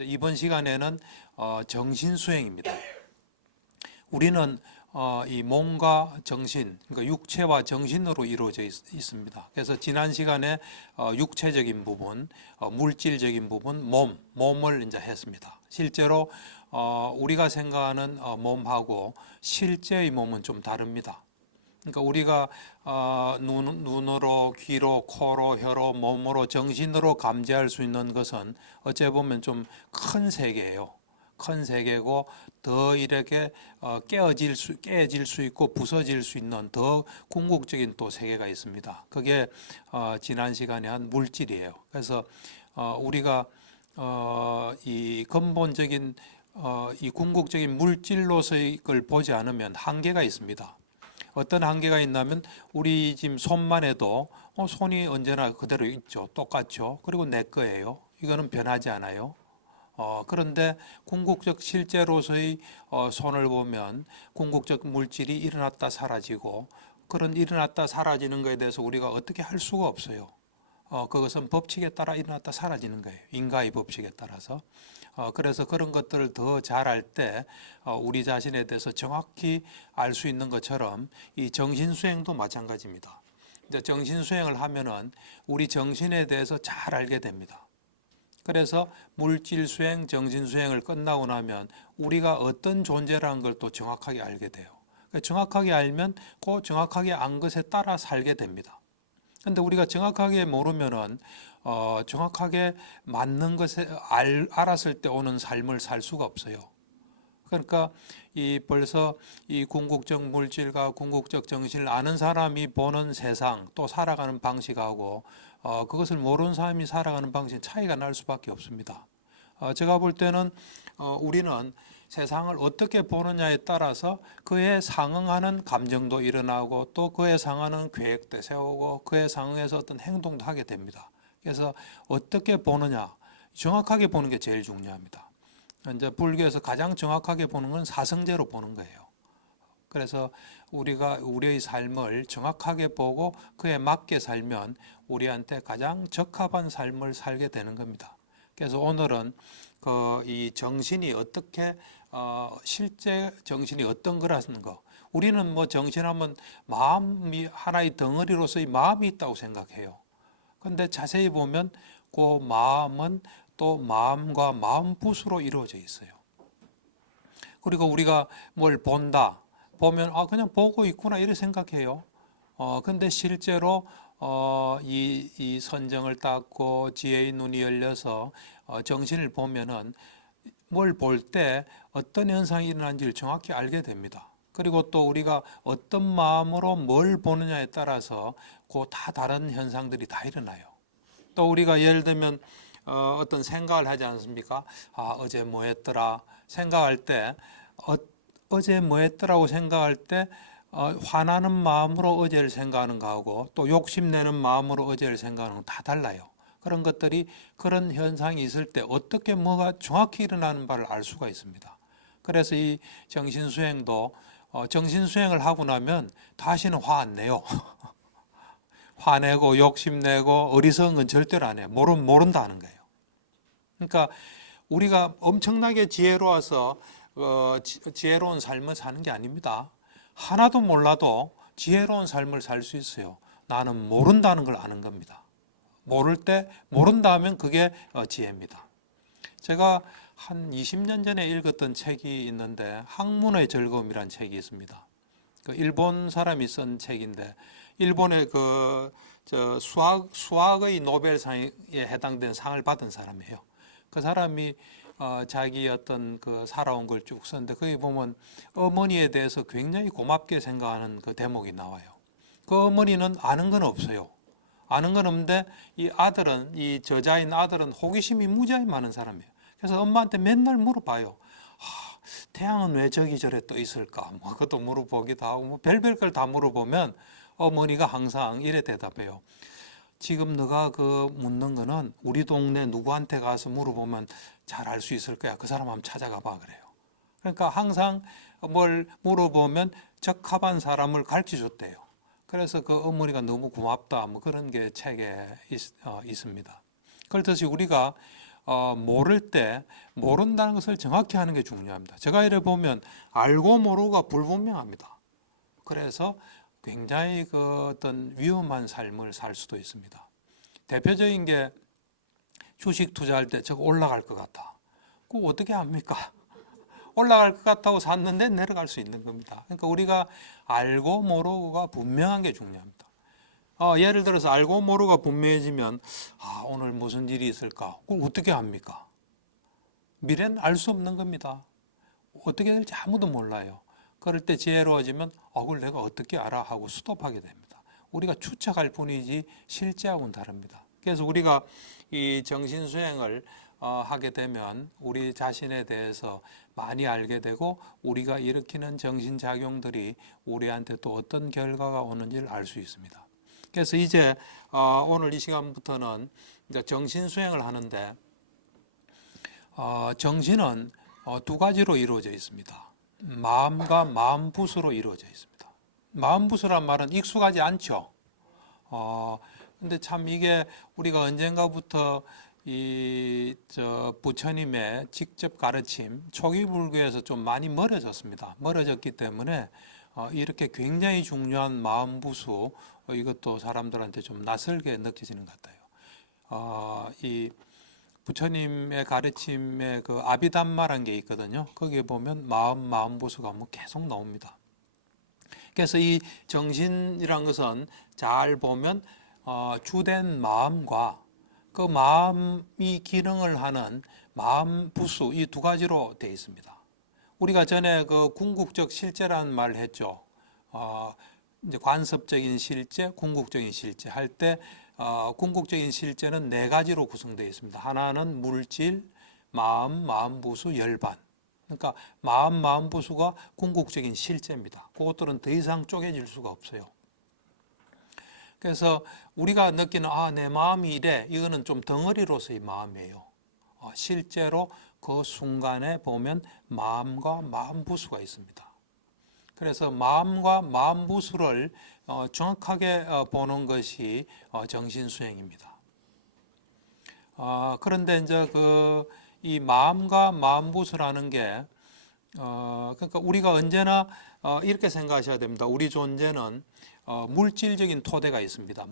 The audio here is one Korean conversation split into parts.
이번 시간에는 정신수행입니다. 우리는 이 몸과 정신, 그러니까 육체와 정신으로 이루어져 있습니다. 그래서 지난 시간에 육체적인 부분, 물질적인 부분, 몸을 이제 했습니다. 실제로 우리가 생각하는 몸하고 실제의 몸은 좀 다릅니다. 그러니까 우리가 눈으로, 귀로, 코로, 혀로, 몸으로, 정신으로 감지할 수 있는 것은 어찌 보면 좀 큰 세계예요. 큰 세계고 더 이렇게 깨어질 수 있고 부서질 수 있는 더 궁극적인 또 세계가 있습니다. 그게 지난 시간에 한 물질이에요. 그래서 우리가 이 근본적인 이 궁극적인 물질로서의 걸 보지 않으면 한계가 있습니다. 어떤 한계가 있냐면 우리 지금 손만 해도 손이 언제나 그대로 있죠. 똑같죠. 그리고 내 거예요. 이거는 변하지 않아요. 그런데 궁극적 실제로서의 손을 보면 궁극적 물질이 일어났다 사라지고 그런 일어났다 사라지는 것에 대해서 우리가 어떻게 할 수가 없어요. 그것은 법칙에 따라 일어났다 사라지는 거예요. 인과의 법칙에 따라서. 그래서 그런 것들을 더 잘 알 때 우리 자신에 대해서 정확히 알 수 있는 것처럼 이 정신수행도 마찬가지입니다. 이제 정신수행을 하면은 우리 정신에 대해서 잘 알게 됩니다. 그래서 물질수행, 정신수행을 끝나고 나면 우리가 어떤 존재라는 걸 또 정확하게 알게 돼요. 정확하게 알면 그 정확하게 안 것에 따라 살게 됩니다. 근데 우리가 정확하게 모르면은 정확하게 맞는 것에 알았을 때 오는 삶을 살 수가 없어요. 그러니까 이 벌써 이 궁극적 물질과 궁극적 정신을 아는 사람이 보는 세상 또 살아가는 방식하고 그것을 모르는 사람이 살아가는 방식 차이가 날 수밖에 없습니다. 제가 볼 때는 우리는 세상을 어떻게 보느냐에 따라서 그에 상응하는 감정도 일어나고 또 그에 상응하는 계획도 세우고 그에 상응해서 어떤 행동도 하게 됩니다. 그래서 어떻게 보느냐, 정확하게 보는 게 제일 중요합니다. 이제 불교에서 가장 정확하게 보는 건 사성제로 보는 거예요. 그래서 우리가 우리의 삶을 정확하게 보고 그에 맞게 살면 우리한테 가장 적합한 삶을 살게 되는 겁니다. 그래서 오늘은 이 정신이 어떻게 실제 정신이 어떤 거라는 거. 우리는 뭐 정신하면 마음이 하나의 덩어리로서의 마음이 있다고 생각해요. 그런데 자세히 보면 그 마음은 또 마음과 마음붓으로 이루어져 있어요. 그리고 우리가 뭘 본다. 보면 그냥 보고 있구나 이렇게 생각해요. 근데 실제로 이 선정을 닦고 지혜의 눈이 열려서 정신을 보면은 뭘 볼 때 어떤 현상이 일어나는지를 정확히 알게 됩니다. 그리고 또 우리가 어떤 마음으로 뭘 보느냐에 따라서 그 다 다른 현상들이 다 일어나요. 또 우리가 예를 들면 어떤 생각을 하지 않습니까? 어제 뭐 했더라 생각할 때 어제 뭐 했더라고 생각할 때 화나는 마음으로 어제를 생각하는 거하고 또 욕심내는 마음으로 어제를 생각하는 건 다 달라요. 그런 것들이 그런 현상이 있을 때 어떻게 뭐가 정확히 일어나는 바를 알 수가 있습니다. 그래서 이 정신수행도 정신수행을 하고 나면 다시는 화 안 내요. 화내고 욕심내고 어리석은 건 절대로 안 해요. 모른다는 거예요. 그러니까 우리가 엄청나게 지혜로워서 지혜로운 삶을 사는 게 아닙니다. 하나도 몰라도 지혜로운 삶을 살 수 있어요. 나는 모른다는 걸 아는 겁니다. 모를 때 모른다 하면 그게 지혜입니다. 제가 한 20년 전에 읽었던 책이 있는데 학문의 즐거움이라는 책이 있습니다. 그 일본 사람이 쓴 책인데 일본의 수학의 노벨상에 해당되는 상을 받은 사람이에요. 그 사람이 자기 어떤 살아온 걸 쭉 썼는데 거기 보면 어머니에 대해서 굉장히 고맙게 생각하는 그 대목이 나와요. 그 어머니는 아는 건 없어요. 아는 건 없는데 이 저자인 아들은 호기심이 무지하게 많은 사람이에요. 그래서 엄마한테 맨날 물어봐요. 태양은 왜 저기 저래 떠 있을까? 뭐 그것도 물어보기도 하고 뭐 별별 걸 다 물어보면 어머니가 항상 이래 대답해요. 지금 너가 묻는 거는 우리 동네 누구한테 가서 물어보면 잘 알 수 있을 거야. 그 사람 한번 찾아가 봐 그래요. 그러니까 항상 뭘 물어보면 적합한 사람을 가르쳐 줬대요. 그래서 그 어머니가 너무 고맙다 뭐 그런 게 책에 있습니다. 그렇듯이 우리가 모를 때 모른다는 것을 정확히 하는 게 중요합니다. 제가 이래 보면 알고 모르고가 불분명합니다. 그래서 굉장히 그 어떤 위험한 삶을 살 수도 있습니다. 대표적인 게 주식 투자할 때 저거 올라갈 것 같아. 그거 어떻게 합니까? 올라갈 것 같다고 샀는데 내려갈 수 있는 겁니다. 그러니까 우리가 알고 모르고가 분명한 게 중요합니다. 예를 들어서 알고 모르고가 분명해지면 오늘 무슨 일이 있을까? 그걸 어떻게 합니까? 미래는 알 수 없는 겁니다. 어떻게 될지 아무도 몰라요. 그럴 때 지혜로워지면 그걸 내가 어떻게 알아? 하고 스톱하게 됩니다. 우리가 추측할 뿐이지 실제하고는 다릅니다. 그래서 우리가 이 정신수행을 하게 되면 우리 자신에 대해서 많이 알게 되고 우리가 일으키는 정신작용들이 우리한테 또 어떤 결과가 오는지를 알 수 있습니다. 그래서 이제 오늘 이 시간부터는 이제 정신수행을 하는데 정신은 두 가지로 이루어져 있습니다. 마음과 마음붓으로 이루어져 있습니다. 마음붓이란 말은 익숙하지 않죠. 근데 참 이게 우리가 언젠가부터 부처님의 직접 가르침, 초기 불교에서 좀 많이 멀어졌습니다. 멀어졌기 때문에 이렇게 굉장히 중요한 마음부수 이것도 사람들한테 좀 낯설게 느껴지는 것 같아요. 이 부처님의 가르침에 그 아비담마라는 게 있거든요. 거기에 보면 마음부수가 뭐 계속 나옵니다. 그래서 이 정신이란 것은 잘 보면 주된 마음과 그 마음이 기능을 하는 마음 부수 이 두 가지로 되어 있습니다. 우리가 전에 그 궁극적 실제라는 말을 했죠. 이제 관습적인 실제, 궁극적인 실제 할 때 궁극적인 실제는 네 가지로 구성되어 있습니다. 하나는 물질, 마음 부수, 열반. 그러니까 마음 부수가 궁극적인 실제입니다. 그것들은 더 이상 쪼개질 수가 없어요. 그래서 우리가 느끼는 내 마음이 이래 이거는 좀 덩어리로서의 마음이에요. 실제로 그 순간에 보면 마음과 마음부수가 있습니다. 그래서 마음과 마음부수를 정확하게 보는 것이 정신수행입니다. 그런데 이제 이 마음과 마음부수라는 게 그러니까 우리가 언제나 이렇게 생각하셔야 됩니다. 우리 존재는 물질적인 토대가 있습니다.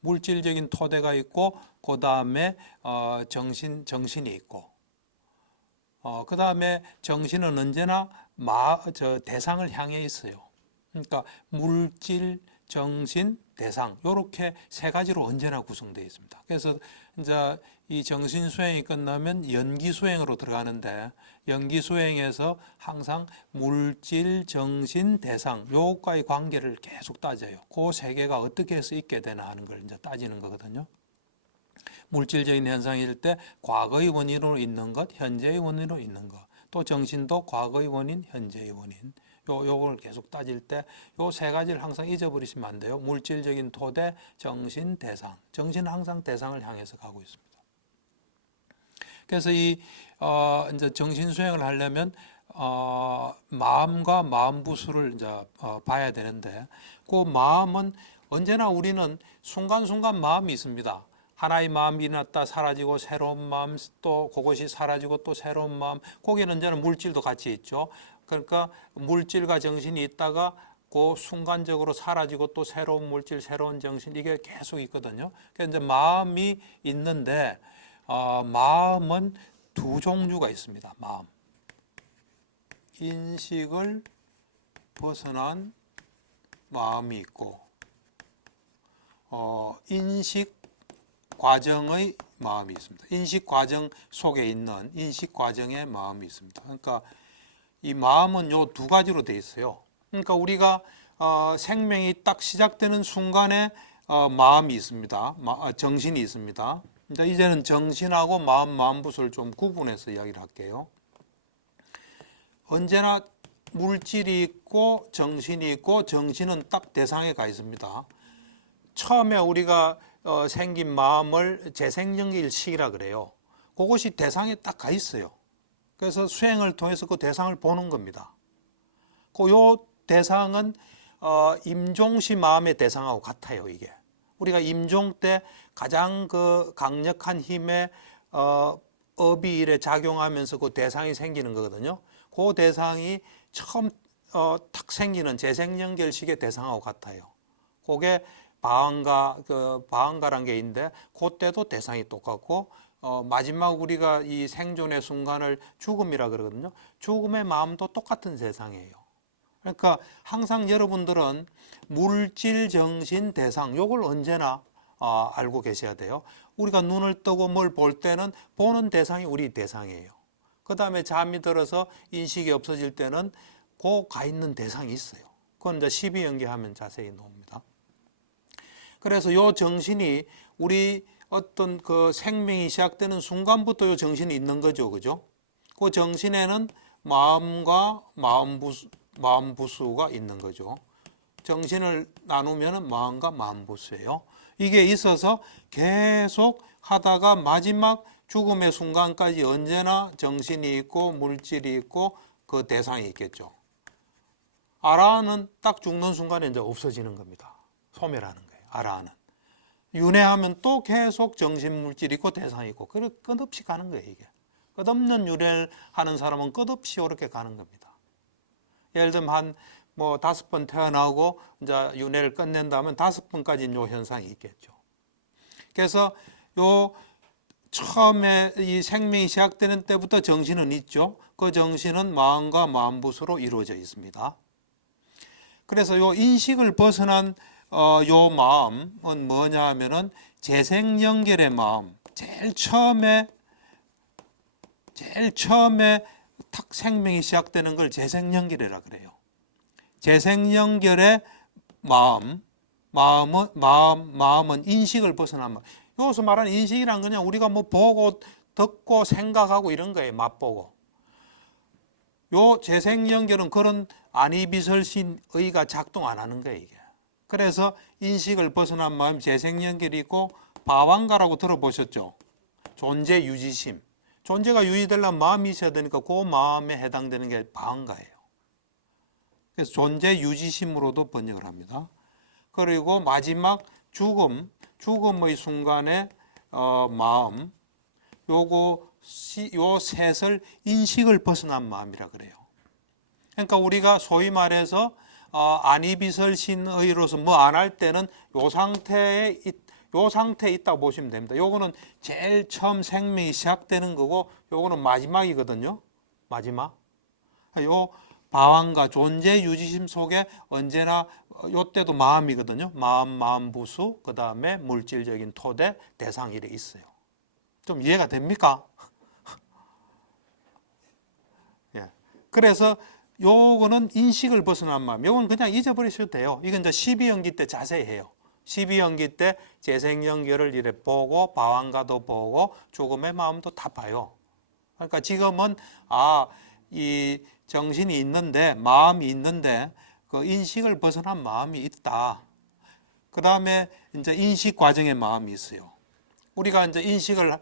물질적인 토대가 있고 그 다음에 정신이 있고 그 다음에 정신은 언제나 대상을 향해 있어요. 그러니까 물질, 정신, 대상 이렇게 세 가지로 언제나 구성되어 있습니다. 그래서 이제 이 정신 수행이 끝나면 연기 수행으로 들어가는데 연기 수행에서 항상 물질, 정신, 대상 요것과의 관계를 계속 따져요. 그 세 개가 어떻게 해서 있게 되나 하는 걸 이제 따지는 거거든요. 물질적인 현상일 때 과거의 원인으로 있는 것, 현재의 원인으로 있는 것, 또 정신도 과거의 원인, 현재의 원인. 요걸 계속 따질 때 요 세 가지를 항상 잊어버리시면 안 돼요. 물질적인 토대, 정신, 대상. 정신은 항상 대상을 향해서 가고 있습니다. 그래서 이제 정신 수행을 하려면 마음과 마음부수를 이제 봐야 되는데 그 마음은 언제나 우리는 순간순간 마음이 있습니다. 하나의 마음이 일어났다 사라지고 새로운 마음 또 그것이 사라지고 또 새로운 마음 거기는 언제나 물질도 같이 있죠. 그러니까 물질과 정신이 있다가 그 순간적으로 사라지고 또 새로운 물질, 새로운 정신 이게 계속 있거든요. 그래서 이제 마음이 있는데 마음은 두 종류가 있습니다. 마음. 인식을 벗어난 마음이 있고 인식 과정의 마음이 있습니다. 인식 과정 속에 있는 인식 과정의 마음이 있습니다. 그러니까 이 마음은 요 두 가지로 되어 있어요. 그러니까 우리가 생명이 딱 시작되는 순간에 마음이 있습니다. 정신이 있습니다. 이제는 정신하고 마음부수를 좀 구분해서 이야기를 할게요. 언제나 물질이 있고 정신이 있고 정신은 딱 대상에 가 있습니다. 처음에 우리가 생긴 마음을 재생연결식이라 그래요. 그것이 대상에 딱 가 있어요. 그래서 수행을 통해서 그 대상을 보는 겁니다. 요 대상은 임종시 마음의 대상하고 같아요. 이게 우리가 임종 때 가장 그 강력한 힘의 업이 이래 작용하면서 그 대상이 생기는 거거든요. 그 대상이 처음 탁 생기는 재생연결식의 대상하고 같아요. 그게 방황가란 게 있는데 그때도 대상이 똑같고 마지막 우리가 이 생존의 순간을 죽음이라 그러거든요. 죽음의 마음도 똑같은 세상이에요. 그러니까 항상 여러분들은 물질, 정신, 대상 요걸 언제나 알고 계셔야 돼요. 우리가 눈을 뜨고 뭘 볼 때는 보는 대상이 우리 대상이에요. 그 다음에 잠이 들어서 인식이 없어질 때는 가 있는 대상이 있어요. 그건 이제 12연계하면 자세히 나옵니다. 그래서 요 정신이 우리 어떤 그 생명이 시작되는 순간부터 요 정신이 있는 거죠. 그죠? 그 정신에는 마음과 마음부수가 있는 거죠. 정신을 나누면 마음과 마음부수예요. 이게 있어서 계속 하다가 마지막 죽음의 순간까지 언제나 정신이 있고 물질이 있고 그 대상이 있겠죠. 아라는 딱 죽는 순간에 이제 없어지는 겁니다. 소멸하는 거예요. 아라는. 윤회하면 또 계속 정신 물질이 있고 대상이 있고 끝없이 가는 거예요. 이게. 끝없는 윤회를 하는 사람은 끝없이 이렇게 가는 겁니다. 예를 들면 한 5번 태어나고 이제 윤회를 끝낸다면 5번까지는 요 현상이 있겠죠. 그래서 요 처음에 이 생명이 시작되는 때부터 정신은 있죠. 그 정신은 마음과 마음부수로 이루어져 있습니다. 그래서 요 인식을 벗어난 요 마음은 뭐냐 하면은 재생연결의 마음. 제일 처음에 탁 생명이 시작되는 걸 재생연결이라 그래요. 재생연결의 마음은 인식을 벗어난 마음. 여기서 말하는 인식이란 그냥 우리가 보고 듣고 생각하고 이런 거예요. 맛보고. 요 재생연결은 그런 안이비설신의가 작동 안 하는 거예요. 이게. 그래서 인식을 벗어난 마음 재생연결이 있고 바완가라고 들어보셨죠? 존재 유지심. 존재가 유지되려면 마음이 있어야 되니까 그 마음에 해당되는 게 바완가예요. 그래서 존재 유지심으로도 번역을 합니다. 그리고 마지막 죽음의 순간의 마음, 요 셋을 인식을 벗어난 마음이라 그래요. 그러니까 우리가 소위 말해서 안이비설신의로서 안 할 때는 요 상태에 있다고 보시면 됩니다. 요거는 제일 처음 생명이 시작되는 거고 요거는 마지막이거든요. 마지막. 요 바완가 존재 유지심 속에 언제나 요때도 마음이거든요. 마음부수, 그 다음에 물질적인 토대, 대상 이래 있어요. 좀 이해가 됩니까? 예. 그래서 요거는 인식을 벗어난 마음. 요건 그냥 잊어버리셔도 돼요. 이건 이제 12연기 때 자세히 해요. 12연기 때 재생연결을 이래 보고 바완가도 보고 죽음의 마음도 다 봐요. 그러니까 지금은 이 정신이 있는데 마음이 있는데 그 인식을 벗어난 마음이 있다. 그 다음에 이제 인식 과정의 마음이 있어요. 우리가 이제 인식을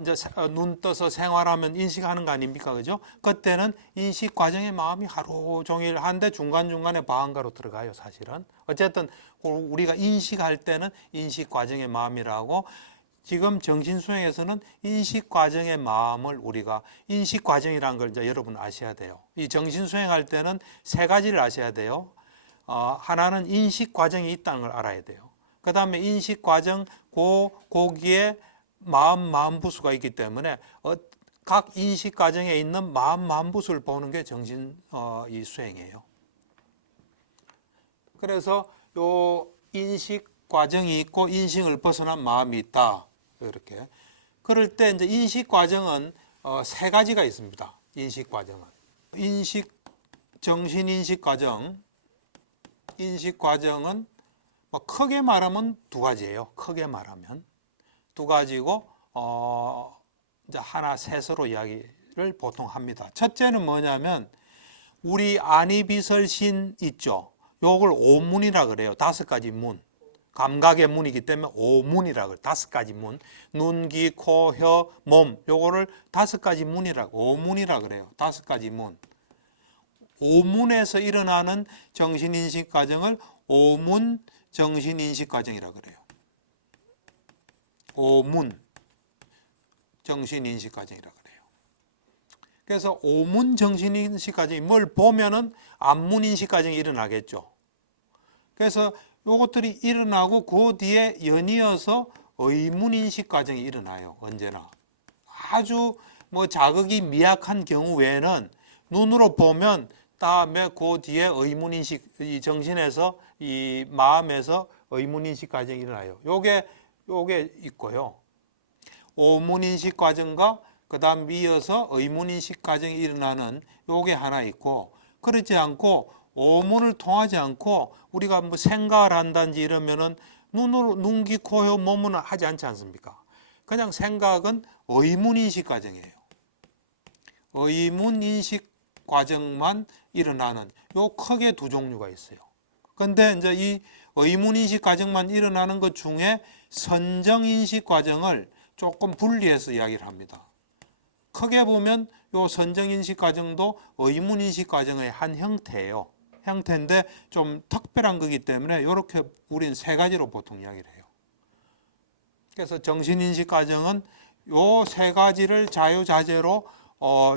이제 눈 떠서 생활하면 인식하는 거 아닙니까, 그죠? 그때는 인식 과정의 마음이 하루 종일 하는데 중간중간에 바완가로 들어가요, 사실은. 어쨌든 우리가 인식할 때는 인식 과정의 마음이라고. 지금 정신수행에서는 인식 과정의 마음을 우리가 인식 과정이라는 걸 이제 여러분 아셔야 돼요. 이 정신수행할 때는 세 가지를 아셔야 돼요. 하나는 인식 과정이 있다는 걸 알아야 돼요. 그 다음에 인식 과정 거기에 마음부수가 있기 때문에 각 인식 과정에 있는 마음부수를 보는 게 정신 이 수행이에요. 그래서 요 인식 과정이 있고 인식을 벗어난 마음이 있다. 이렇게. 그럴 때 이제 인식 과정은 세 가지가 있습니다. 인식 과정은 정신 인식 과정. 인식 과정은 크게 말하면 두 가지예요. 크게 말하면 두 가지고 이제 셋으로 이야기를 보통 합니다. 첫째는 뭐냐면 우리 안이비설신 있죠. 요걸 오문이라 그래요. 5가지 문. 감각의 문이기 때문에 오문이라 그래요. 5가지 문. 눈, 귀, 코, 혀, 몸. 요거를 5가지 문이라고 오문이라 그래요. 5가지 문. 오문에서 일어나는 정신인식 과정을 오문 정신인식 과정이라 그래요. 오문. 정신인식 과정이라 그래요. 그래서 오문 정신인식 과정이 뭘 보면은 안문인식 과정이 일어나겠죠. 그래서 요것들이 일어나고 그 뒤에 연이어서 의문인식 과정이 일어나요. 언제나. 아주 뭐 자극이 미약한 경우 외에는 눈으로 보면 다음에 그 뒤에 의문인식, 이 정신에서 이 마음에서 의문인식 과정이 일어나요. 요게 있고요. 오문인식 과정과 그 다음 이어서 의문인식 과정이 일어나는 요게 하나 있고, 그렇지 않고 오문을 통하지 않고 우리가 뭐 생각을 한다든지 이러면은 눈으로 눈, 귀, 코, 혀, 몸은 하지 않지 않습니까? 그냥 생각은 의문인식 과정이에요. 의문인식 과정만 일어나는 요 크게 두 종류가 있어요. 근데 이제 이 의문인식 과정만 일어나는 것 중에 선정인식 과정을 조금 분리해서 이야기를 합니다. 크게 보면 요 선정인식 과정도 의문인식 과정의 한 형태예요. 형태인데 좀 특별한 거기 때문에 이렇게 우리는 세 가지로 보통 이야기를 해요. 그래서 정신인식 과정은 요 세 가지를 자유자재로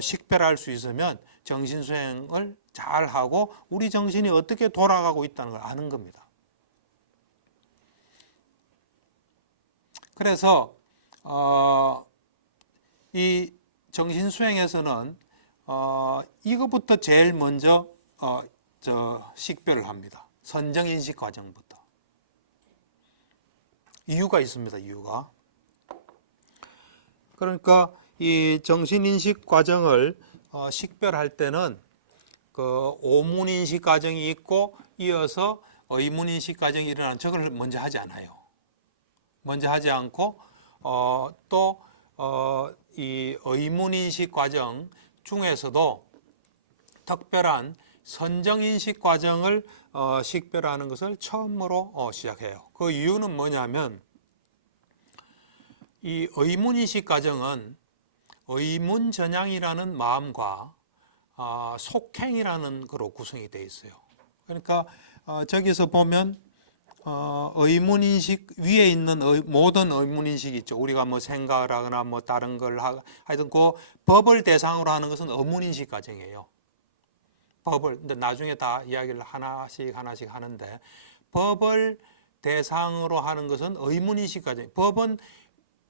식별할 수 있으면 정신수행을 잘 하고 우리 정신이 어떻게 돌아가고 있다는 걸 아는 겁니다. 그래서 이 정신수행에서는 이것부터 제일 먼저 식별을 합니다. 선정인식 과정부터. 이유가 있습니다. 이유가. 그러니까 이 정신인식 과정을 식별할 때는 그 오문인식 과정이 있고 이어서 의문인식 과정이 일어나는 저걸 먼저 하지 않아요. 먼저 하지 않고 또 이 의문인식 과정 중에서도 특별한 선정인식 과정을 식별하는 것을 처음으로 시작해요. 그 이유는 뭐냐면 이 의문인식 과정은 의문전향이라는 마음과 속행이라는 거로 구성이 되어 있어요. 그러니까 저기서 보면 의문인식 위에 있는 모든 의문인식이 있죠. 우리가 뭐 생각을 하거나 뭐 다른 걸 하여튼 그 법을 대상으로 하는 것은 의문인식 과정이에요. 법을, 근데 나중에 다 이야기를 하나씩 하는데 법을 대상으로 하는 것은 의문인식 과정. 법은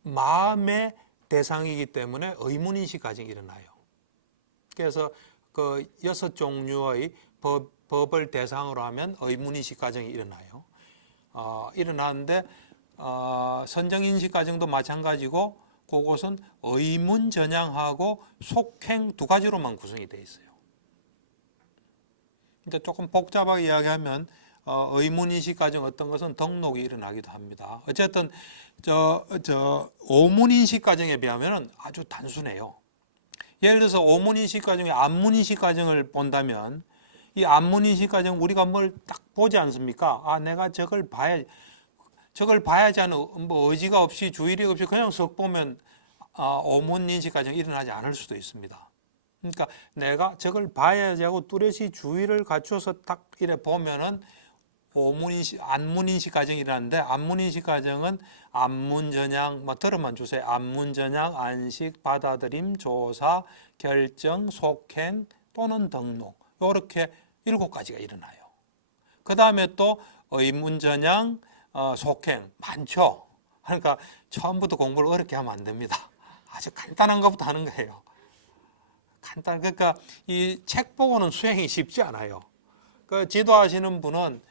마음의 대상이기 때문에 의문인식 과정이 일어나요. 그래서 그 6종류의 법을 대상으로 하면 의문인식 과정이 일어나요. 일어나는데 선정인식 과정도 마찬가지고 그것은 의문전향하고 속행 두 가지로만 구성이 되어 있어요. 근데 조금 복잡하게 이야기하면 의문인식 과정 어떤 것은 등록이 일어나기도 합니다. 어쨌든 오문인식 과정에 비하면 아주 단순해요. 예를 들어서 오문인식 과정에 안문인식 과정을 본다면 이 안문인식 과정 우리가 뭘 딱 보지 않습니까? 내가 저걸 봐야지 하는 뭐 의지가 없이 주의력 없이 그냥 석 보면 오문인식 과정이 일어나지 않을 수도 있습니다. 그러니까 내가 저걸 봐야지 하고 뚜렷이 주의를 갖춰서 딱 이래 보면은 안문인식 과정이 일어나는데 안문인식 과정은 안문전향, 뭐 들어만 주세요. 안문전향, 안식, 받아들임, 조사, 결정, 속행 또는 등록 이렇게 7가지가 일어나요. 그 다음에 또 의문전향, 속행 많죠. 그러니까 처음부터 공부를 어렵게 하면 안 됩니다. 아주 간단한 것부터 하는 거예요. 그러니까 이 책 보고는 수행이 쉽지 않아요. 그 지도하시는 분은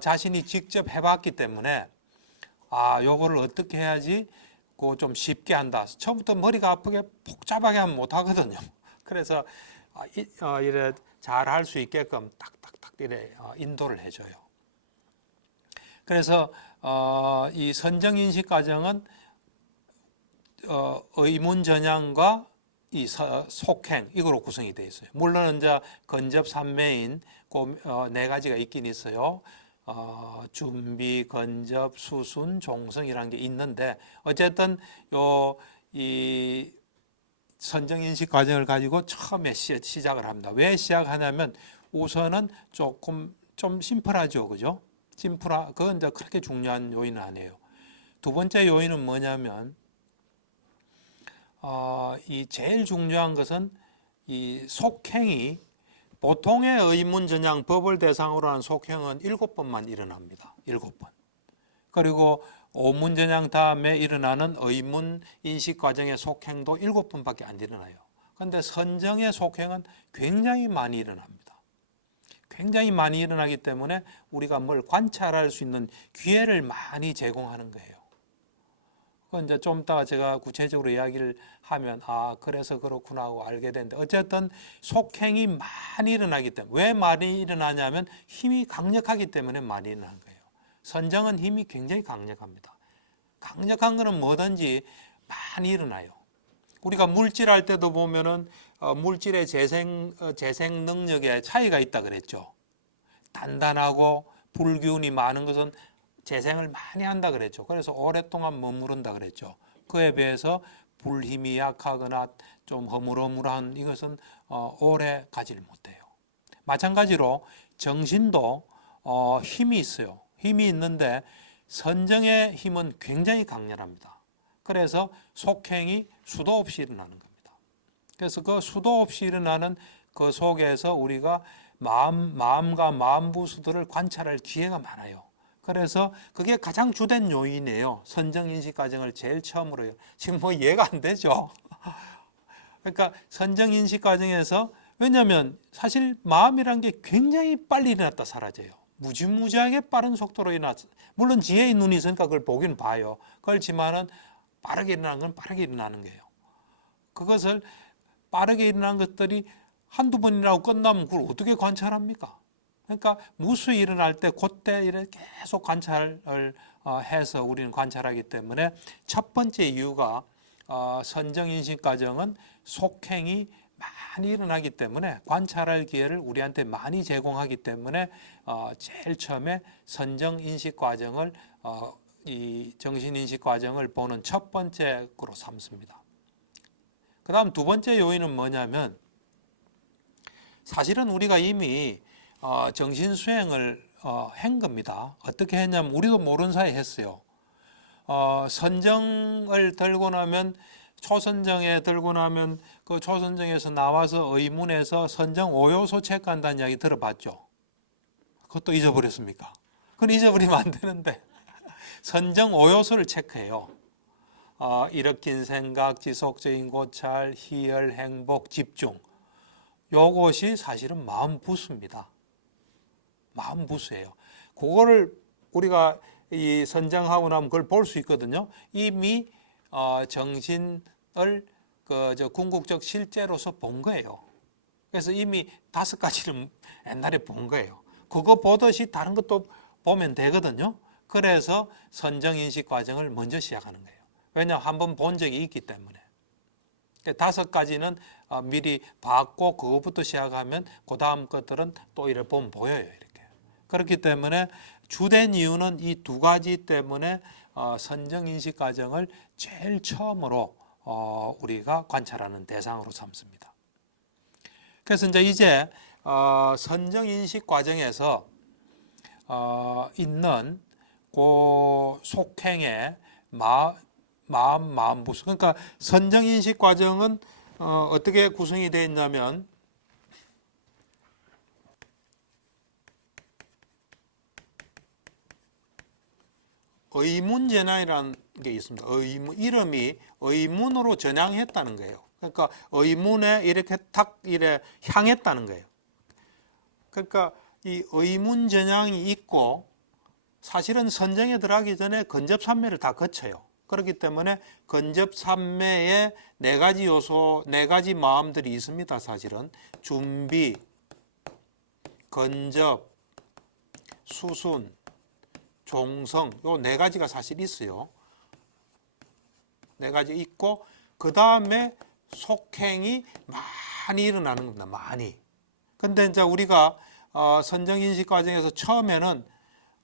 자신이 직접 해봤기 때문에 요거를 어떻게 해야지 그 좀 쉽게 한다. 처음부터 머리가 아프게 복잡하게 하면 못 하거든요. 그래서 이래 잘 할 수 있게끔 딱딱딱 이래 인도를 해줘요. 그래서 이 선정인식 과정은 의문전향과 이 속행 이거로 구성이 되어 있어요. 물론 이제 건접 삼매인 그 4가지가 있긴 있어요. 준비, 건접, 수순, 종성이라는 게 있는데 어쨌든 이 선정인식 과정을 가지고 처음에 시작을 합니다. 왜 시작하냐면 우선은 좀 심플하죠, 그죠? 그건 이제 그렇게 중요한 요인은 아니에요. 두 번째 요인은 뭐냐면 이 제일 중요한 것은 이 속행이 보통의 의문전향 법을 대상으로 한 속행은 7번만 일어납니다. 7번. 그리고 오문전향 다음에 일어나는 의문 인식 과정의 속행도 7번밖에 안 일어나요. 그런데 선정의 속행은 굉장히 많이 일어납니다. 굉장히 많이 일어나기 때문에 우리가 뭘 관찰할 수 있는 기회를 많이 제공하는 거예요. 그건 이제 좀 이따가 제가 구체적으로 이야기를 하면 그래서 그렇구나 하고 알게 되는데, 어쨌든 속행이 많이 일어나기 때문에, 왜 많이 일어나냐면 힘이 강력하기 때문에 많이 일어나는 거예요. 선정은 힘이 굉장히 강력합니다. 강력한 거는 뭐든지 많이 일어나요. 우리가 물질할 때도 보면은 물질의 재생 능력에 차이가 있다 그랬죠. 단단하고 불균이 많은 것은 재생을 많이 한다 그랬죠. 그래서 오랫동안 머무른다 그랬죠. 그에 비해서 불힘이 약하거나 좀 허물허물한 이것은 오래 가지를 못해요. 마찬가지로 정신도 힘이 있어요. 힘이 있는데 선정의 힘은 굉장히 강렬합니다. 그래서 속행이 수도 없이 일어나는 겁니다. 그래서 그 수도 없이 일어나는 그 속에서 우리가 마음과 마음 부수들을 관찰할 기회가 많아요. 그래서 그게 가장 주된 요인이에요. 선정인식 과정을 제일 처음으로 해요. 지금 뭐 이해가 안 되죠? 그러니까 선정인식 과정에서, 왜냐하면 사실 마음이란 게 굉장히 빨리 일어났다 사라져요. 무지무지하게 빠른 속도로 일어났어. 물론 지혜의 눈이 있으니까 그걸 보긴 봐요. 그렇지만은 빠르게 일어나는 건 빠르게 일어나는 거예요. 그것을 빠르게 일어난 것들이 한두 번이라고 끝나면 그걸 어떻게 관찰합니까? 그러니까 무수히 일어날 때 그때 이렇게 계속 관찰을 해서 우리는 관찰하기 때문에, 첫 번째 이유가 선정인식 과정은 속행이 많이 일어나기 때문에 관찰할 기회를 우리한테 많이 제공하기 때문에 제일 처음에 선정인식 과정을 이 정신인식 과정을 보는 첫 번째 거로 삼습니다. 그 다음 두 번째 요인은 뭐냐면, 사실은 우리가 이미 정신수행을 한 겁니다. 어떻게 했냐면 우리도 모르는 사이에 했어요. 선정을 들고 나면, 초선정에 들고 나면 그 초선정에서 나와서 의문에서 선정 5요소 체크한다는 이야기 들어봤죠? 그것도 잊어버렸습니까? 그건 잊어버리면 안 되는데 선정 5요소를 체크해요. 일으킨 생각, 지속적인 고찰, 희열, 행복, 집중. 요것이 사실은 마음 부수입니다. 마음 부수예요. 그거를 우리가 이 선정하고 나면 그걸 볼 수 있거든요. 이미 정신을 궁극적 실제로서 본 거예요. 그래서 이미 5가지를 옛날에 본 거예요. 그거 보듯이 다른 것도 보면 되거든요. 그래서 선정인식 과정을 먼저 시작하는 거예요. 왜냐하면 한번 본 적이 있기 때문에. 5가지는 미리 봤고 그것부터 시작하면 그 다음 것들은 또 이렇게 보면 보여요. 이렇게. 그렇기 때문에 주된 이유는 이 2가지 때문에 선정인식 과정을 제일 처음으로 우리가 관찰하는 대상으로 삼습니다. 그래서 이제 선정인식 과정에서 있는 그 속행의 마음 부수. 그러니까 선정인식 과정은 어떻게 구성이 되어 있냐면, 의문전향이라는 게 있습니다. 이름이 의문으로 전향했다는 거예요. 그러니까 의문에 이렇게 탁 이래 향했다는 거예요. 그러니까 이 의문전향이 있고, 사실은 선정에 들어가기 전에 근접산매를 다 거쳐요. 그렇기 때문에 근접산매에 4가지 요소, 4가지 마음들이 있습니다. 사실은 준비, 근접, 수순, 종성, 요 4가지가 사실 있어요. 4가지 있고, 그 다음에 속행이 많이 일어나는 겁니다. 많이. 근데 이제 우리가 선정인식 과정에서 처음에는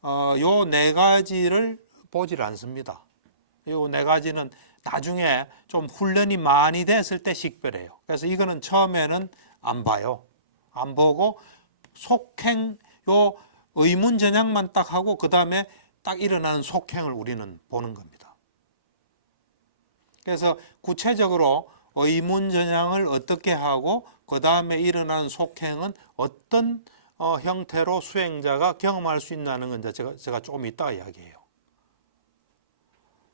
요 4가지를 보질 않습니다. 요 4가지는 나중에 좀 훈련이 많이 됐을 때 식별해요. 그래서 이거는 처음에는 안 봐요. 안 보고 속행, 요 의문 전향만 딱 하고 그 다음에 딱 일어나는 속행을 우리는 보는 겁니다. 그래서 구체적으로 의문전향을 어떻게 하고 그 다음에 일어나는 속행은 어떤 형태로 수행자가 경험할 수 있다는 건 이제 제가 좀 이따 이야기해요.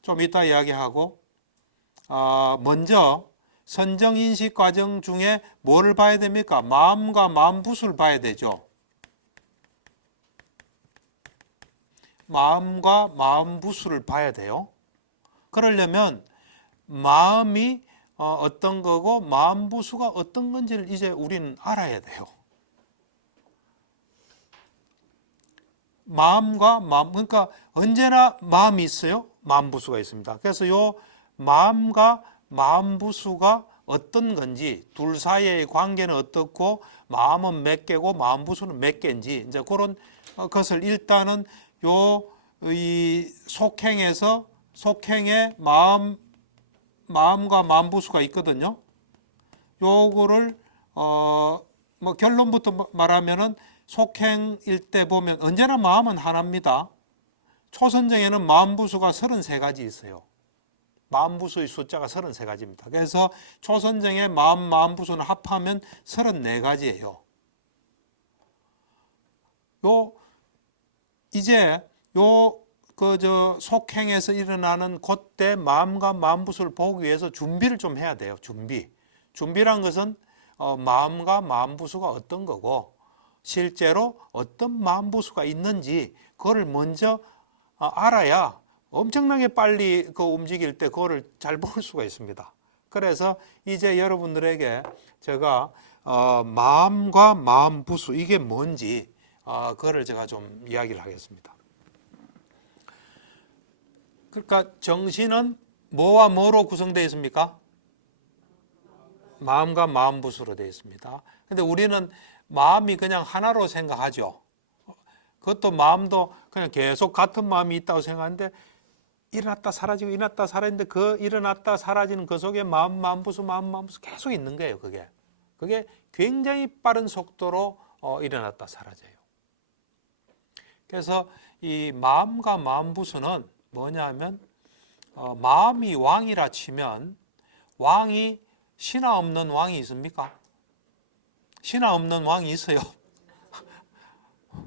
좀 이따 이야기하고 먼저 선정인식 과정 중에 뭐를 봐야 됩니까? 마음과 마음부수를 봐야 되죠. 마음과 마음부수를 봐야 돼요. 그러려면 마음이 어떤 거고 마음부수가 어떤 건지를 이제 우리는 알아야 돼요. 마음과 마음, 그러니까 언제나 마음이 있어요. 마음부수가 있습니다. 그래서 요 마음과 마음부수가 어떤 건지, 둘 사이의 관계는 어떻고, 마음은 몇 개고 마음부수는 몇 개인지, 이제 그런 것을 일단은 이 속행에서 속행에 마음과 마음부수가 있거든요. 요거를 뭐 결론부터 말하면은 속행일 때 보면 언제나 마음은 하나입니다. 초선정에는 마음부수가 33가지 있어요. 마음부수의 숫자가 33가지입니다. 그래서 초선정의 마음부수는 합하면 34가지예요. 이제 속행에서 일어나는 그때 마음과 마음부수를 보기 위해서 준비를 좀 해야 돼요. 준비란 것은 마음과 마음부수가 어떤 거고 실제로 어떤 마음부수가 있는지 그거를 먼저 알아야 엄청나게 빨리 움직일 때 그거를 잘 볼 수가 있습니다. 그래서 이제 여러분들에게 제가 마음과 마음부수 이게 뭔지 그거를 제가 좀 이야기를 하겠습니다. 그러니까 정신은 뭐와 뭐로 구성되어 있습니까? 마음과 마음부수로 되어 있습니다. 근데 우리는 마음이 그냥 하나로 생각하죠. 그것도 마음도 그냥 계속 같은 마음이 있다고 생각하는데 일어났다 사라지고 일어났다 사라지는데 그 일어났다 사라지는 그 속에 마음부수 계속 있는 거예요. 그게 굉장히 빠른 속도로 일어났다 사라져요. 그래서 이 마음과 마음부수는 뭐냐면 마음이 왕이라 치면 왕이 신하 없는 왕이 있습니까? 신하 없는 왕이 있어요.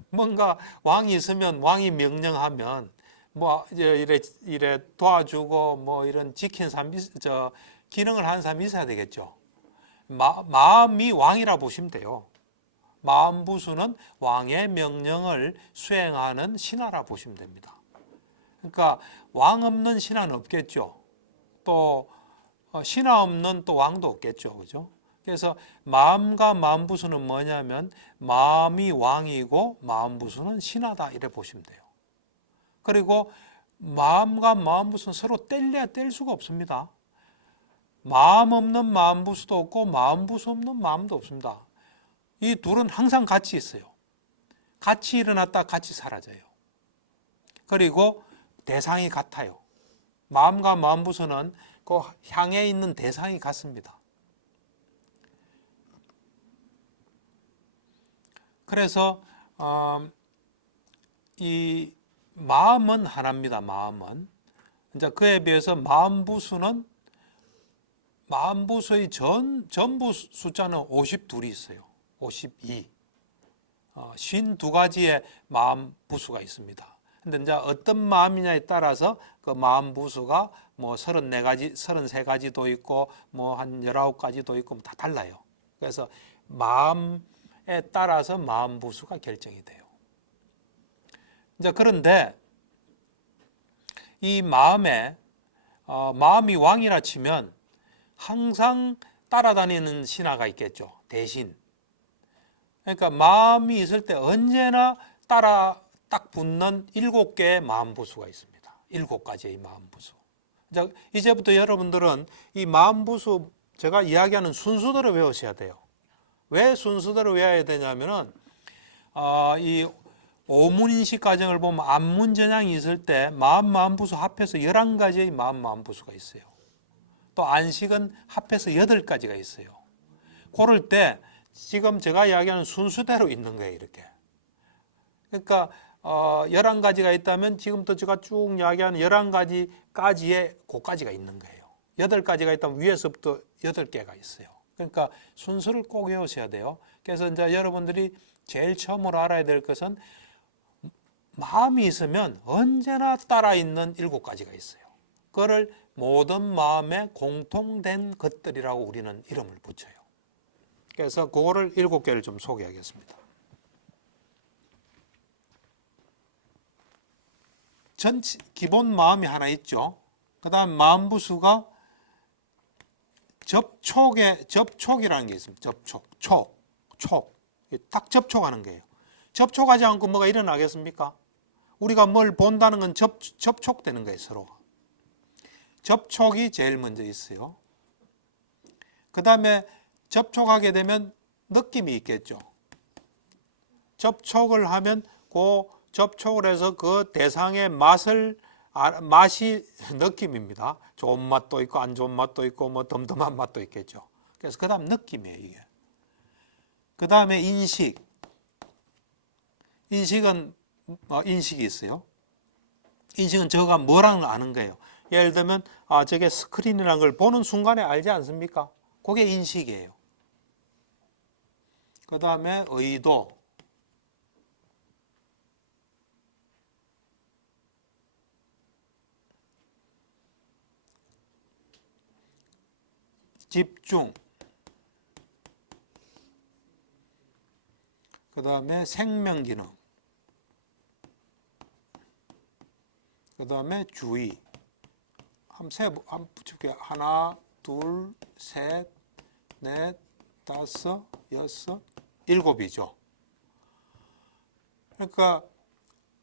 뭔가 왕이 있으면 왕이 명령하면 뭐 이래 도와주고 뭐 이런 지킨 사람 기능을 하는 사람이 있어야 되겠죠. 마음이 왕이라 보시면 돼요. 마음부수는 왕의 명령을 수행하는 신하라 보시면 됩니다. 그러니까 왕 없는 신하는 없겠죠. 또 신하 없는 또 왕도 없겠죠. 그죠? 그래서 마음과 마음부수는 뭐냐면 마음이 왕이고 마음부수는 신하다 이래 보시면 돼요. 그리고 마음과 마음부수는 서로 뗄래야 뗄 수가 없습니다. 마음 없는 마음부수도 없고 마음부수 없는 마음도 없습니다. 이 둘은 항상 같이 있어요. 같이 일어났다 같이 사라져요. 그리고 대상이 같아요. 마음과 마음부수는 그 향해 있는 대상이 같습니다. 그래서 이 마음은 하나입니다. 마음은 이제 그에 비해서 마음부수의 전부 숫자는 52이 있어요. 52. 52가지의 마음부수가 있습니다. 근데 이제 어떤 마음이냐에 따라서 그 마음부수가 뭐 34가지, 33가지도 있고 뭐 한 19가지도 있고 다 달라요. 그래서 마음에 따라서 마음부수가 결정이 돼요. 이제 그런데 이 마음이 왕이라 치면 항상 따라다니는 신하가 있겠죠. 대신. 그러니까 마음이 있을 때 언제나 따라 딱 붙는 7개의 마음부수가 있습니다. 7가지의 마음부수. 이제부터 여러분들은 이 마음부수 제가 이야기하는 순서대로 외우셔야 돼요. 왜 순서대로 외워야 되냐면은 이 오문인식 과정을 보면 안문전향이 있을 때 마음부수 합해서 11가지의 마음부수가 있어요. 또 안식은 합해서 8가지가 있어요. 그럴 때 지금 제가 이야기하는 순서대로 있는 거예요. 이렇게. 그러니까 11가지가 있다면 지금부터 제가 쭉 이야기하는 11가지까지의 그까지가 있는 거예요. 8가지가 있다면 위에서부터 8개가 있어요. 그러니까 순서를 꼭 외우셔야 돼요. 그래서 이제 여러분들이 제일 처음으로 알아야 될 것은 마음이 있으면 언제나 따라 있는 7가지가 있어요. 그거를 모든 마음에 공통된 것들이라고 우리는 이름을 붙여요. 그래서 그거를 7개를 좀 소개하겠습니다. 기본 마음이 하나 있죠. 그 다음 마음부수가 접촉이라는 게 있습니다. 딱 접촉하는 거예요. 접촉하지 않고 뭐가 일어나겠습니까? 우리가 뭘 본다는 건 접촉되는 거예요, 서로. 접촉이 제일 먼저 있어요. 그 다음에 접촉하게 되면 느낌이 있겠죠. 접촉을 하면 접촉을 해서 그 대상의 맛이 느낌입니다. 좋은 맛도 있고 안 좋은 맛도 있고 뭐 덤덤한 맛도 있겠죠. 그래서 그 다음 느낌이에요, 이게. 그 다음에 인식. 인식은 인식이 있어요. 인식은 저가 뭐라는 걸 아는 거예요. 예를 들면 저게 스크린이라는 걸 보는 순간에 알지 않습니까? 그게 인식이에요. 그 다음에 의도. 집중. 그 다음에 생명기능. 그 다음에 주의. 한번 붙여볼게요. 하나, 둘, 셋, 넷, 다섯, 여섯, 7이죠. 그러니까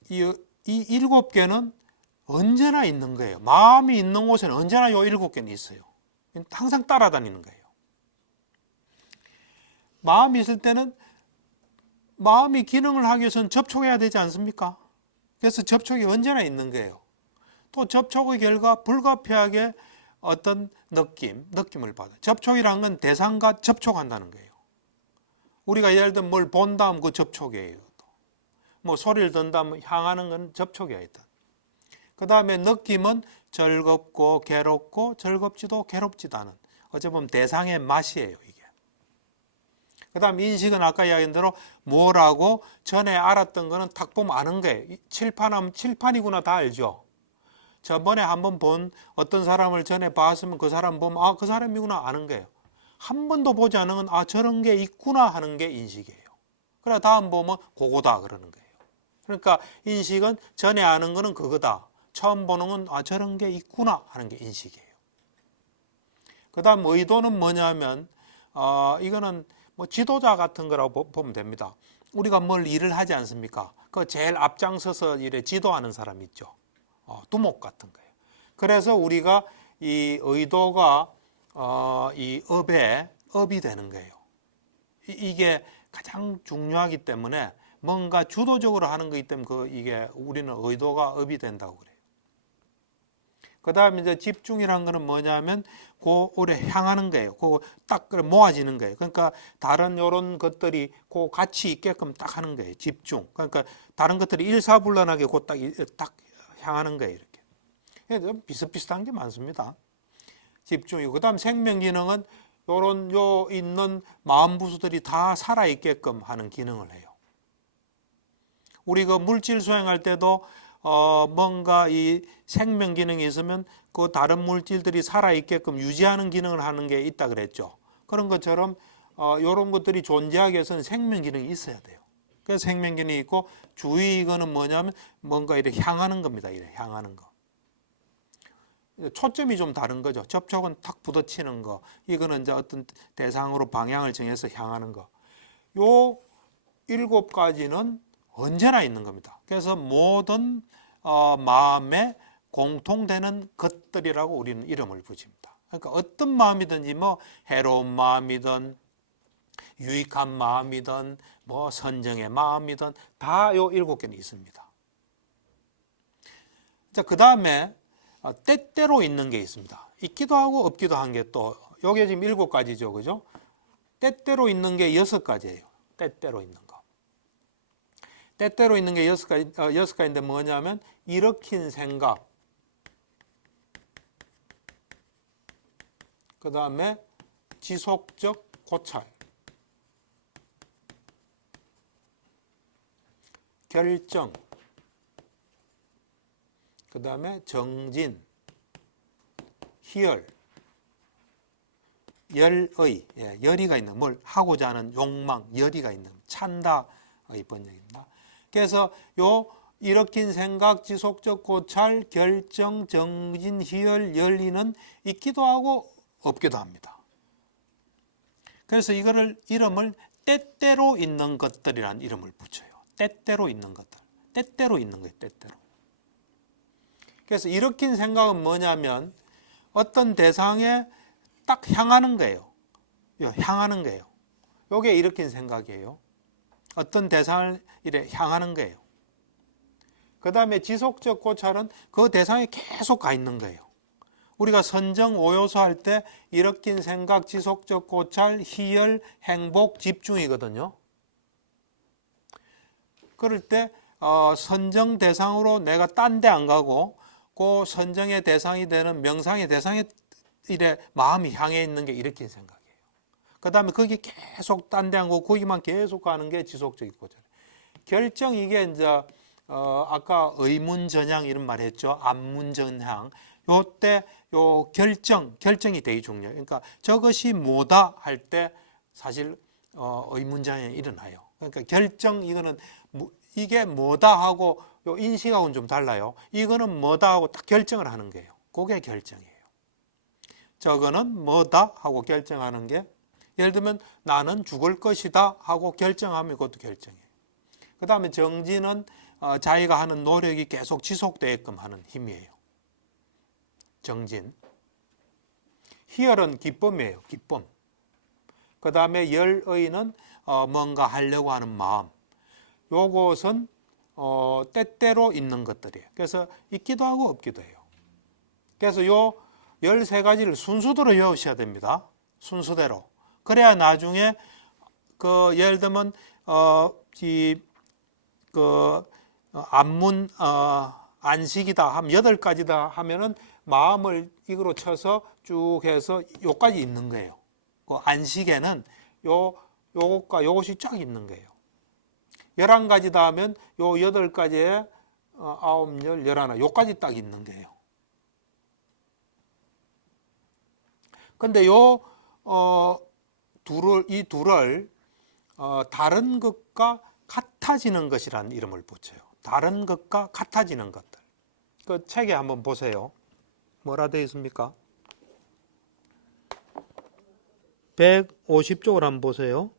이 7개는 언제나 있는 거예요. 마음이 있는 곳에는 언제나 이 7개는 있어요. 항상 따라다니는 거예요. 마음이 있을 때는 마음이 기능을 하기 위해서는 접촉해야 되지 않습니까? 그래서 접촉이 언제나 있는 거예요. 또 접촉의 결과 불가피하게 어떤 느낌을 받아요. 접촉이란 건 대상과 접촉한다는 거예요. 우리가 예를 들면 뭘 본다면 그 접촉이에요. 뭐 소리를 듣는다면 향하는 건 접촉이에요. 그 다음에 느낌은 즐겁고 괴롭고 즐겁지도 괴롭지도 않은 어찌 보면 대상의 맛이에요, 이게. 그 다음 인식은 아까 이야기한 대로 뭐라고 전에 알았던 거는 딱 보면 아는 거예요. 칠판하면 칠판이구나 다 알죠. 저번에 한번 본 어떤 사람을 전에 봤으면 그 사람 보면 그 사람이구나 아는 거예요. 한 번도 보지 않은 건 저런 게 있구나 하는 게 인식이에요. 그래 다음 보면 그거다 그러는 거예요. 그러니까 인식은 전에 아는 거는 그거다. 처음 보는 건 저런 게 있구나 하는 게 인식이에요. 그 다음 의도는 뭐냐면 이거는 뭐 지도자 같은 거라고 보면 됩니다. 우리가 뭘 일을 하지 않습니까? 그 제일 앞장서서 일에 지도하는 사람 있죠. 두목 같은 거예요. 그래서 우리가 이 의도가 이 업이 되는 거예요. 이게 가장 중요하기 때문에 뭔가 주도적으로 하는 거기 때문에 이게 우리는 의도가 업이 된다고 그래요. 그 다음에 이제 집중이라는 거는 뭐냐면 오래 향하는 거예요. 딱 모아지는 거예요. 그러니까 다른 이런 것들이 같이 있게끔 딱 하는 거예요. 집중. 그러니까 다른 것들이 일사불란하게 딱 향하는 거예요. 이렇게. 비슷비슷한 게 많습니다. 집중이고. 그 다음 생명기능은 있는 마음부수들이 다 살아있게끔 하는 기능을 해요. 우리 물질 수행할 때도 뭔가 이 생명 기능이 있으면 그 다른 물질들이 살아있게끔 유지하는 기능을 하는 게 있다 그랬죠. 그런 것처럼 이런 것들이 존재하기 위해서는 생명 기능이 있어야 돼요. 그래서 생명 기능이 있고 주의 이거는 뭐냐면 뭔가 이렇게 향하는 겁니다. 이렇게 향하는 거. 초점이 좀 다른 거죠. 접촉은 탁 부딪히는 거. 이거는 이제 어떤 대상으로 방향을 정해서 향하는 거. 요 7가지는 언제나 있는 겁니다. 그래서 모든 마음에 공통되는 것들이라고 우리는 이름을 붙입니다. 그러니까 어떤 마음이든지 뭐 해로운 마음이든 유익한 마음이든 뭐 선정의 마음이든 다 요 7개는 있습니다. 자, 그 다음에 때때로 있는 게 있습니다. 있기도 하고 없기도 한 게 또 요게 지금 7가지죠. 그죠? 때때로 있는 게 6가지예요. 때때로 있는 거. 때때로 있는 게 6가지인데 뭐냐면 일으킨 생각, 그 다음에 지속적 고찰, 결정, 그 다음에 정진, 희열, 열의, 열의가 있는, 뭘 하고자 하는 욕망, 열의가 있는, 찬다의 번역입니다. 그래서 일으킨 생각, 지속적 고찰, 결정, 정진, 희열, 열의는 있기도 하고 없기도 합니다. 그래서 이름을 때때로 있는 것들이라는 이름을 붙여요. 때때로 있는 것들. 때때로 있는 거예요. 때때로. 그래서 일으킨 생각은 뭐냐면 어떤 대상에 딱 향하는 거예요. 향하는 거예요. 이게 일으킨 생각이에요. 어떤 대상을 이래 향하는 거예요. 그 다음에 지속적 고찰은 그 대상에 계속 가 있는 거예요. 우리가 선정 5요소 할 때 일으킨 생각, 지속적 고찰, 희열, 행복, 집중이거든요. 그럴 때 선정 대상으로 내가 딴 데 안 가고 그 선정의 대상이 되는 명상의 대상에 이래 마음이 향해 있는 게 일으킨 생각이에요. 그 다음에 거기 계속 딴 데 안 가고 거기만 계속 가는 게 지속적인 고찰. 결정 이게 이제 아까 의문전향 이런 말 했죠. 안문전향. 요때 결정이 되게 중요해요. 그러니까 저것이 뭐다 할 때 사실 의문전향이 일어나요. 그러니까 결정 이거는 이게 뭐다 하고 요 인식하고는 좀 달라요. 이거는 뭐다 하고 딱 결정을 하는 거예요. 그게 결정이에요. 저거는 뭐다 하고 결정하는 게 예를 들면 나는 죽을 것이다 하고 결정하면 그것도 결정이에요. 그 다음에 정진은 자기가 하는 노력이 계속 지속되게끔 하는 힘이에요. 정진. 희열은 기쁨이에요. 기쁨. 그 다음에 열의는 뭔가 하려고 하는 마음. 요것은 때때로 있는 것들이에요. 그래서 있기도 하고 없기도 해요. 그래서 요 13가지를 순서대로 외우셔야 됩니다. 순서대로. 그래야 나중에 예를 들면 안식이다 하면 8가지다 하면은 마음을 이거로 쳐서 쭉 해서 요까지 있는 거예요. 그 안식에는 요것과 요것이 쫙 있는 거예요. 11가지다 하면 요 8가지에 9, 10, 11 요까지 딱 있는 거예요. 근데 이 둘을 다른 것과 같아지는 것이라는 이름을 붙여요. 다른 것과 같아지는 것들. 그 책에 한번 보세요. 뭐라 되어 있습니까? 150쪽을 한번 보세요.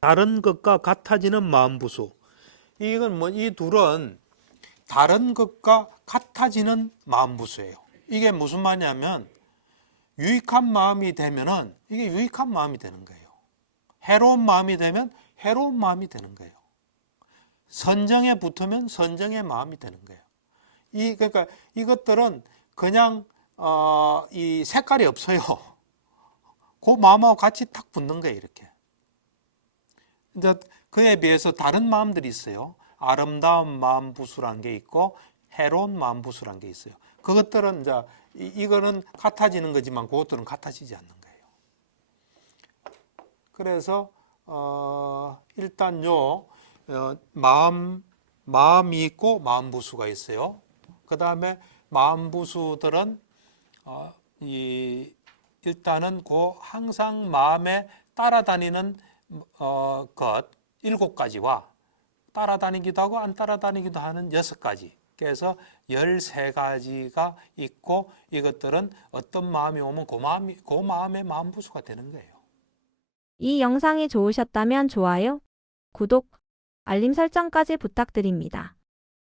다른 것과 같아지는 마음부수. 이 둘은 다른 것과 같아지는 마음부수예요. 이게 무슨 말이냐면 유익한 마음이 되면은 이게 유익한 마음이 되는 거예요. 해로운 마음이 되면 해로운 마음이 되는 거예요. 선정에 붙으면 선정의 마음이 되는 거예요. 그러니까 이것들은 그냥 이 색깔이 없어요. 그 마음하고 같이 탁 붙는 거예요, 이렇게. 이제 그에 비해서 다른 마음들이 있어요. 아름다운 마음 부수라는 게 있고 해로운 마음 부수라는 게 있어요. 그것들은 이제 이거는 같아지는 거지만 그것들은 같아지지 않는 거예요. 그래서 일단 마음이 있고 마음 부수가 있어요. 그 다음에 마음 부수들은 일단은 항상 마음에 따라다니는 것 7가지와 따라다니기도 하고 안 따라다니기도 하는 6가지. 그래서 13가지가 있고 이것들은 어떤 마음이 오면 그 마음의 마음 부수가 되는 거예요. 이 영상이 좋으셨다면 좋아요, 구독, 알림 설정까지 부탁드립니다.